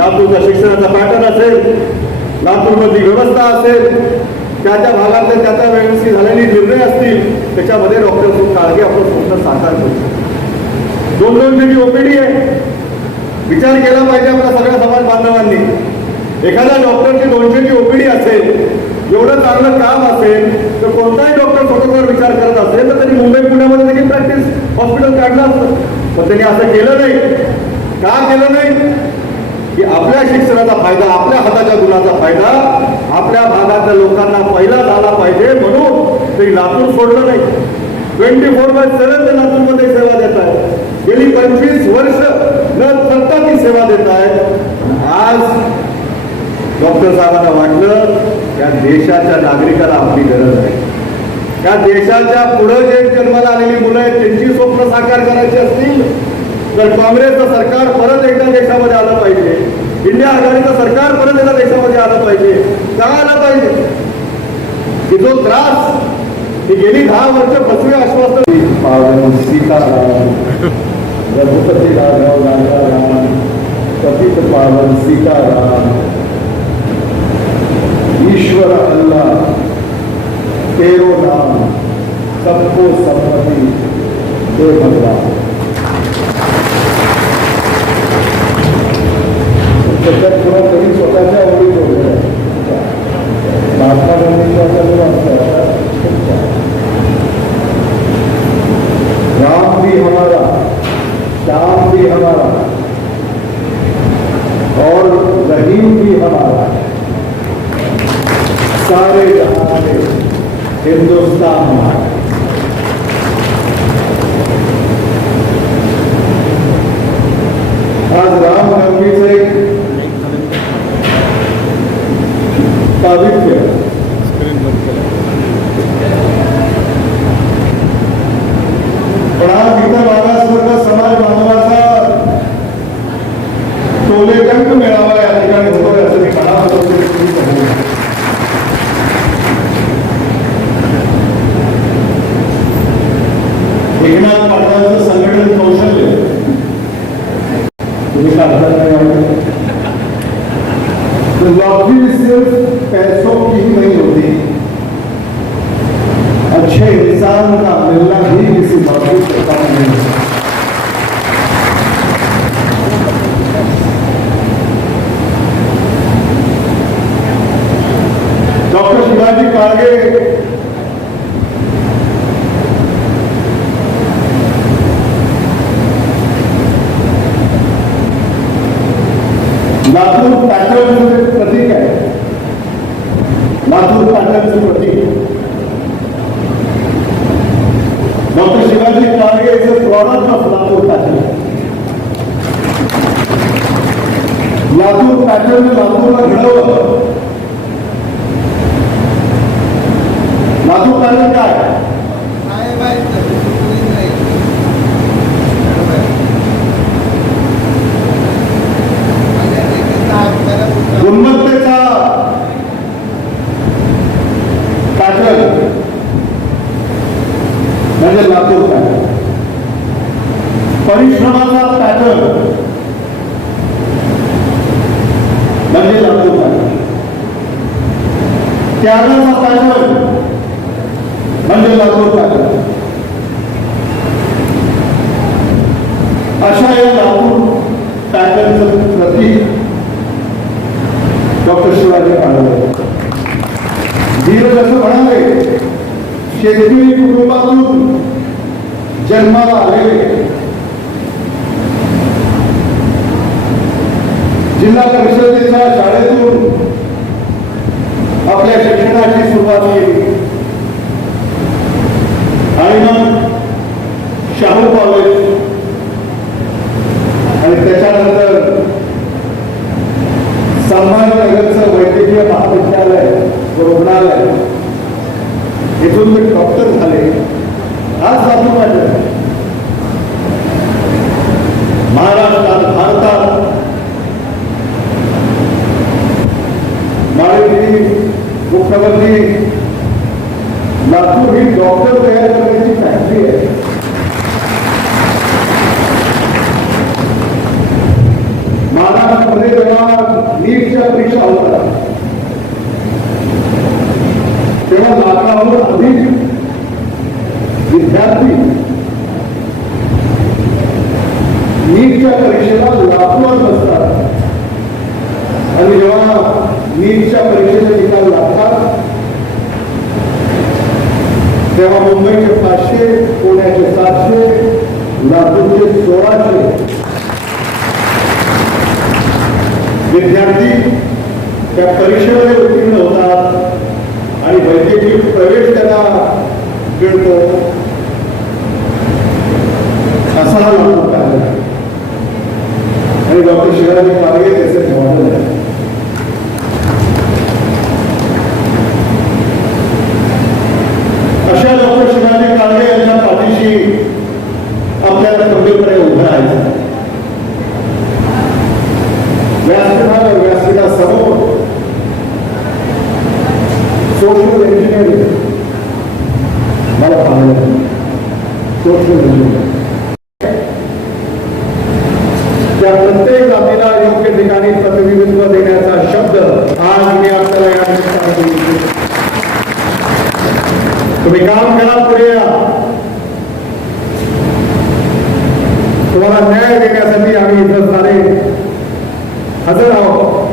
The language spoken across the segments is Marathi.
लातूरचा शिक्षणाचा पॅटर्न असेल लातूरमधली व्यवस्था असेल त्या त्या भागातले त्या त्या व्यवस्थित झालेले निर्णय असतील त्याच्यामध्ये डॉक्टर खूप काळगे आपण स्वतः साकार करू दोन दोन दोनशेची ओपीडी आहे. विचार केला पाहिजे आपल्या सगळ्या समाज बांधवांनी. एखाद्या डॉक्टरची दोनशेची ओपीडी असेल एवढं चांगलं काम असेल तर कोणताही डॉक्टर स्वतःवर विचार करत असेल तर त्यांनी मुंबई पुण्यामध्ये देखील प्रॅक्टिस हॉस्पिटल काढलं असतं. पण त्यांनी असं केलं नाही. का केलं नाही? शिक्षणाचा फायदा आपल्या हाताच्या गुणाचा फायदा आपल्या भागातल्या लोकांना पहिला झाला पाहिजे म्हणून ते लातूर सोडलं नाही. ट्वेंटी फोर बाय सेव्हन ते लातूरमध्ये सेवा देत आहे गेली पंचवीस वर्ष न थकता ती सेवा देत आहे आज डॉक्टर साहेबांना वाटलं या देशाच्या नागरिकाला आपली गरज आहे. त्या देशाच्या पुढे जे जन्माला आलेली मुलं आहेत त्यांची स्वप्न साकार करायची असतील तर काँग्रेसचं सरकार परत एकदा देशामध्ये आलं पाहिजे. इंडिया आघाडीचं सरकार परत एकदा देशामध्ये आलं पाहिजे. का आलं पाहिजे. की जो त्रास गेली दहा वर्ष फसवे आश्वासन सीताराम राम पावन सीताराम ईश्वर अल्लाह, तेरो नाम, सबको संपत्ति दे भगवान. त्याच्यात पुन्हा कधी स्वतःच्या आवडी जोडल्या महात्मा गांधींचा असा जो असतो राम भी हमारा श्याम भी हमारा और रहीम भी हमारा। सारे जहां में हिंदुस्तान हमारा। आज राम नवमीचं एक पावित्र्य पण आज इतर मागासवर्ग समाज बांधवाचा टोलेटंक मेळावा या ठिकाणी होतोय असं मी म्हणावं एकनाथ पाटलांचं संघटन कौशल्य तुम्ही साधन नाही वाटत. तो लॉटरी सिर्फ पैसों की ही नहीं होती अच्छे इंसान का मिलना भी किसी बाबू से कम नहीं है डॉक्टर शिवाजी काळगे लातूर पॅटर्नचे प्रतीक आहे लातूर प्रतीक doctor Shivaji Kale is a product of Latur pattern Latur pattern लातूरला घडवलं लातूर पॅटर्न काय गुणवत्तेचा पॅटर्न म्हणजे लातूर पॅटर्न परिश्रमाचा पॅटर्न म्हणजे लातूर पॅटर्न त्यागाचा पॅटर्न म्हणजे लातूर पॅटर्न अशा या लातूर पॅटर्नचं प्रतीक डॉक्टर शिवाजी काळगे धीरज असं म्हणाले शेतकरी कुटुंबातून जन्माला आलेले जिल्हा परिषदेच्या शाळेतून आपल्या शिक्षणाची सुरुवात केली आणि मग शाहू कॉलेज आणि त्याच्यानंतर संभाजीनगरचं वैद्यकीय महाविद्यालय व रुग्णालय इथून ते डॉक्टर झाले आज लातूर माझ्या महाराष्ट्रात भारतात माळेगिरी मुख्यमंत्री लातूर ही डॉक्टर तयार करण्याची फॅक्टरी आहे महाराष्ट्र महाराष्ट्रामध्ये जेव्हा नीटच्या परीक्षा होतात तेव्हा लाखावर अधिक विद्यार्थी नीटच्या परीक्षेला लाखोवर बसतात. आणि जेव्हा नीटच्या परीक्षेचे निकाल लागतात तेव्हा मुंबईचे पाचशे पुण्याचे सातशे लातूरचे सोळाशे विद्यार्थी त्या परीक्षेमध्ये उत्तीर्ण होतात आणि वैद्यकीय प्रवेश त्यांना मिळतो असा हा लातूर पाहिला आहे. आणि डॉक्टर शिवाजी पारगे त्याचे मॉडेल आहे अशा डॉक्टर शिवाजी काळगे यांच्या पाठीशी आपल्याला खंबीरपणे उभं राहायचं व्यासपीठावर व्यासपीठासमोर सोशल इंजिनिअरिंग मला पाहायला सोशल इंजिनिअरिंग त्या प्रत्येक जातीला योग्य ठिकाणी प्रतिनिधित्व देण्याचा शब्द आज मी आपल्याला या निमित्ताने तुम्ही काम करा पुढे या. तुम्हाला न्याय देण्यासाठी आम्ही इथं सारे हजर आहोत.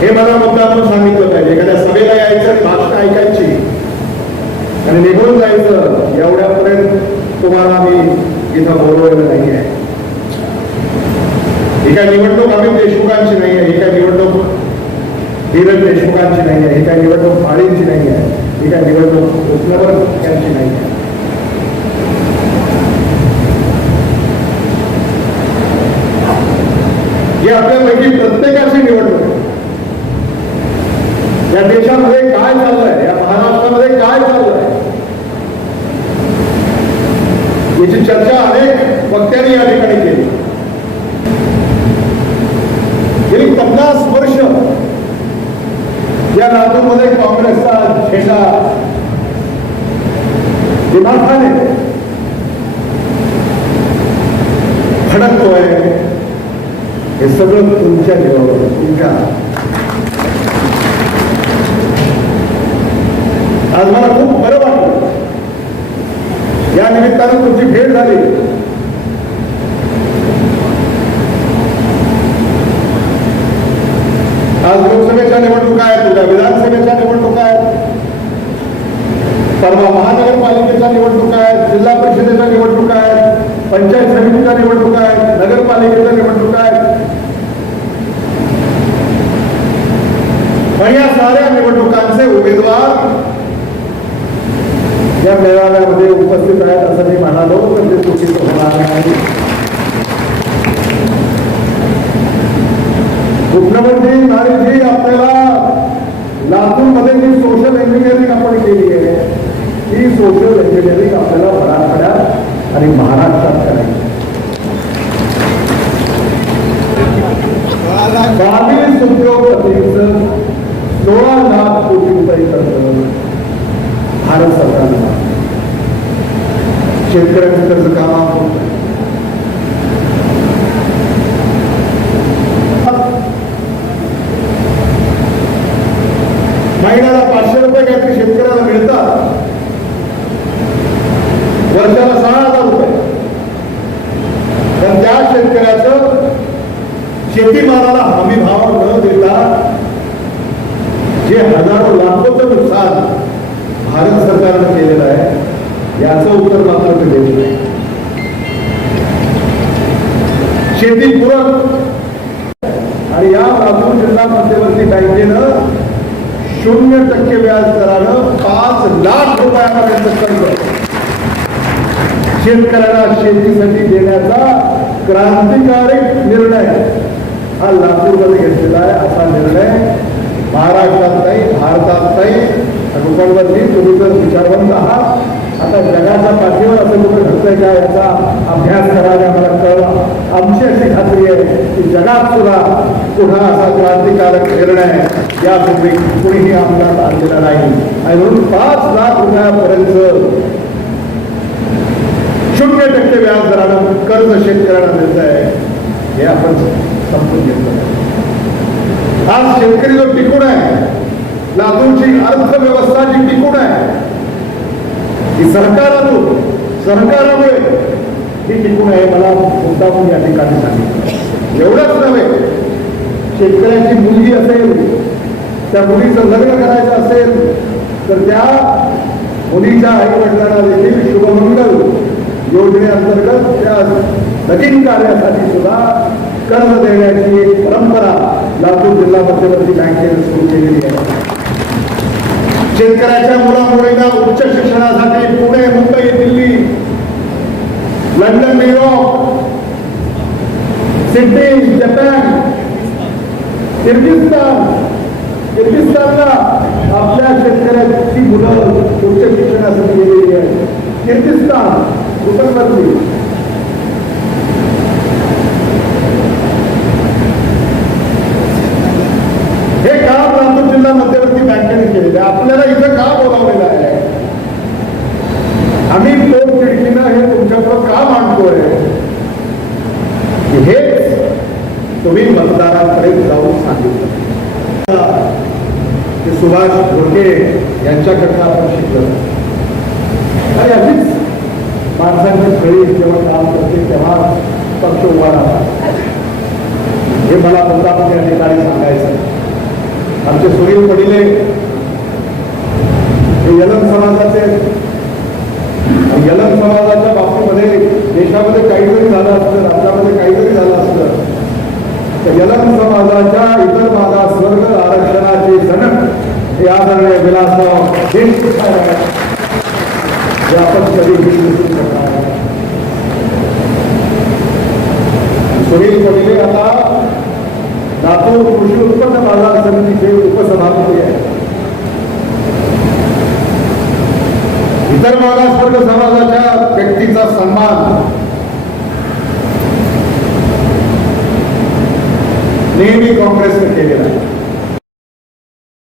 हे मला मुद्दामून सांगितलं पाहिजे. एखाद्या सभेला यायचं आणि भाषण ऐकायची. आणि निघून जायचं एवढ्यापर्यंत तुम्हाला मी इथं बोलवलेलं नाही निवडणूक अमित देशमुखांची नाही आहे निवडणूक धीरज देशमुखांची नाही आहे निवडणूक नाही आहे निवडणूक यांची नाही आहे आपल्यापैकी प्रत्येकाची निवडणूक या लातूरमध्ये काँग्रेसचा झेंडा दिमाखाने. फडकतोय. हे सगळं तुमच्या जीवावर तुमच्या. आज मला खूप बरं वाटलं. या निमित्तानं तुमची भेट झाली आज लोकसभेच्या निवडणुका आहेत उद्या विधानसभेच्या निवडणुका आहेत परवा महानगरपालिकेच्या निवडणुका आहेत जिल्हा परिषदेच्या निवडणुका आहेत पंचायत समितीच्या निवडणुका आहेत नगरपालिकेच्या निवडणुका आहेत पण या साऱ्या निवडणुकांचे उमेदवार या मेळाव्यामध्ये उपस्थित आहेत असं मी म्हणालो तर ते चुकीचं होणार नाही मुख्यमंत्री नारीजी आपल्याला लातूरमध्ये जी सोशल इंजिनिअरिंग आपण केली आहे ती सोशल इंजिनिअरिंग आपल्याला मराठवाड्यात आणि महाराष्ट्रात करायची उपयोग उद्योगपतींचं सोळा लाख कोटी रुपये खर्च भारत सरकारनं शेतकऱ्यांचं कर्ज कामा होत महिन्याला पाचशे रुपये काहीतरी शेतकऱ्याला मिळतात. वर्षाला सहा हजार रुपये. पण त्या शेतकऱ्याचं शेतीमालाला हमी भाव न देता जे हजारो लाखोचं नुकसान भारत सरकारनं केलेलं आहे याचं उत्तर मात्र ते देत नाही. शेतीपूरक आणि या लातूर जिल्हा मध्यवर्ती बँकेनं शून्य टक्के व्याज दरानं पाच लाख रुपयापर्यंत कर्ज शेतकऱ्याला शेतीसाठी देण्याचा क्रांतिकारी निर्णय हा लातूरमध्ये घेतलेला आहे असा निर्णय महाराष्ट्रात नाही भारतात नाही. रुपयांवरती तुम्ही जर विचारवंत आहात आता जगाच्या पाठीवर असं कुठं घडतंय का याचा अभ्यास करायला मला कळलं. आमची अशी खात्री आहे की जगात सुद्धा पुन्हा असा क्रांतिकारक निर्णय यापूर्वी कुणीही अंमलात आणलेला नाही. आणि म्हणून पाच लाख रुपयापर्यंत शून्य टक्के व्याज दरानं कर्ज शेतकऱ्यांना मिळत आहे आपण समजून घेतलं आज शेतकरी जो टिकून आहे. लातूरची अर्थव्यवस्था जी टिकून आहे ही सरकारातून सरकारामुळे ही टिकून आहे मला मुद्दामून या ठिकाणी सांगितलं. एवढंच नव्हे शेतकऱ्याची मुलगी असेल त्या मुलीचं लग्न करायचं असेल तर त्या मुलीच्या आई वडिलांना देखील शुभमंगल योजनेअंतर्गत त्या लगीन कार्यासाठी सुद्धा कर्ज देण्याची एक परंपरा लातूर जिल्हा मध्यवर्ती बँकेने सुरू केलेली आहे शेतकऱ्याच्या मुलामुलींना उच्च शिक्षणासाठी Pune, Mumbai, Delhi, London New York Sydney, Japan, Kyrgyzstan, किर्गिस्तानला आपल्या शेतकऱ्याची मुलं उच्च शिक्षणासाठी गेलेली आहे किर्गिस्तान, कुटुंबातली हे काम लातूर जिल्हा मध्यवर्ती बँकेने केलेलं आहे? आपल्याला इथं का बोलावलेलं आहे? आम्ही पोट खिडकीनं हे तुमच्याकडं का मांडतोय की हेच तुम्ही मतदारांकडे जाऊन सांगितलं ते सुभाष घोडके यांच्याकडनं आपण शिकलं आणि अशीच माणसांची खळी जेव्हा काम करते तेव्हा पक्ष उभा राहतात हे मला मुद्दाम या ठिकाणी सांगायचं आमचे सुनील पडिले हे यलन समाजाचे यलन समाजाच्या बाबतीमध्ये देशामध्ये काहीतरी झालं असतं राज्यामध्ये काहीतरी झालं असतं तर यलन समाजाच्या इतर भागात स्वर्ग आरक्षणाचे जनक हे आदरणीय विलासराव हे आपण कधी नाही. सुनील पडिले आता लातूर कृषी उत्पन्न बाजार समितीचे उपसभापती आहे इतर मागासवर्ग समाजाच्या व्यक्तीचा सन्मान नेहमी काँग्रेसने केलेला आहे.